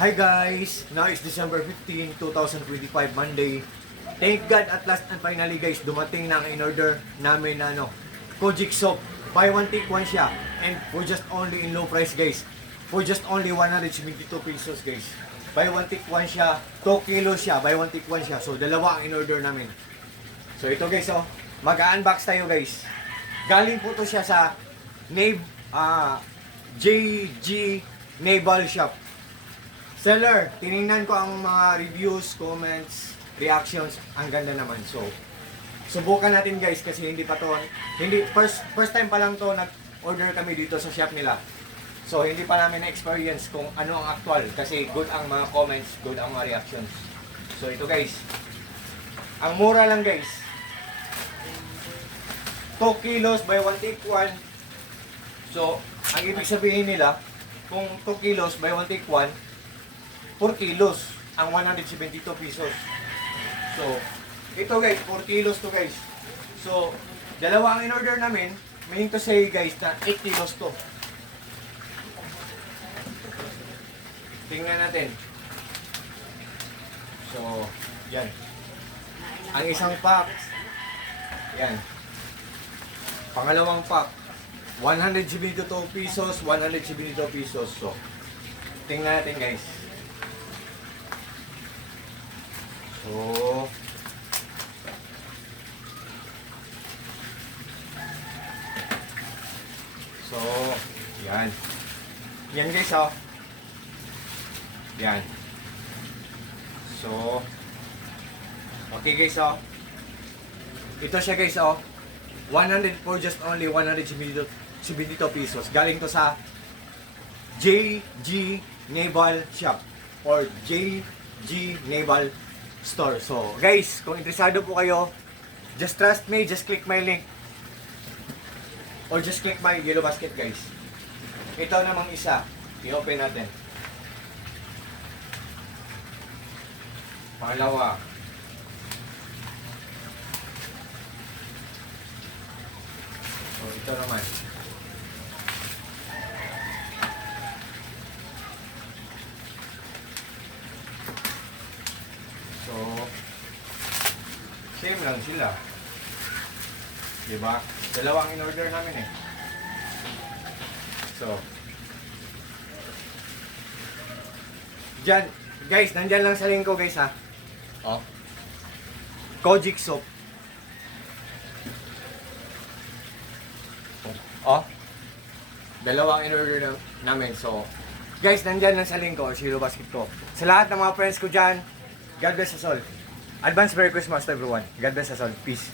Hi guys! Now is December 15, 2025, Monday. Thank God at last and finally guys, dumating na ang in-order namin na Kojic soap. Buy one take one siya. And for just only in low price guys. For just only 172 pesos guys. Buy one take one siya. 2 kilos siya. Buy one take one siya. So dalawa ang in-order namin. So ito guys mag-unbox tayo guys. Galing po to siya sa JG Naval Shop. Seller, tiningnan ko ang mga reviews, comments, reactions, ang ganda naman. So, subukan natin guys kasi hindi pa to, first time pa lang to nag-order kami dito sa shop nila. So, hindi pa namin na-experience kung ano ang actual kasi good ang mga comments, good ang mga reactions. So, ito guys. Ang mura lang guys. 2 kilos by 1 take 1. So, ang ibig sabihin nila, kung 2 kilos by 1 take 1, 4 kilos ang 172 pesos. So, ito guys, 4 kilos to guys. So, dalawa ang in-order namin. Meaning to say guys na 8 kilos to. Tingnan natin. So, yan. Ang isang pack, yan. Pangalawang pack, 172 pesos, 172 pesos. So, tingnan natin guys. So, yan. Yan guys Yan. So, okay guys ito siya guys 100 for just only 172 pesos. Galing to sa JG Naval Shop or JG Naval Store. So, guys, kung interesado po kayo, just trust me, just click my link. Or just click my yellow basket, guys. Ito namang isa. I-open natin. Pangalawa. So, ito naman. So, same lang sila. Diba? Dalawang in-order namin So, dyan, guys, nandyan lang sa link ko guys Kojic soap. Dalawang in-order namin. So, guys, nandyan lang sa link ko, Zero Basket ko. Sa lahat ng mga friends ko dyan, God bless us all. Advance Merry Christmas to everyone. God bless us all. Peace.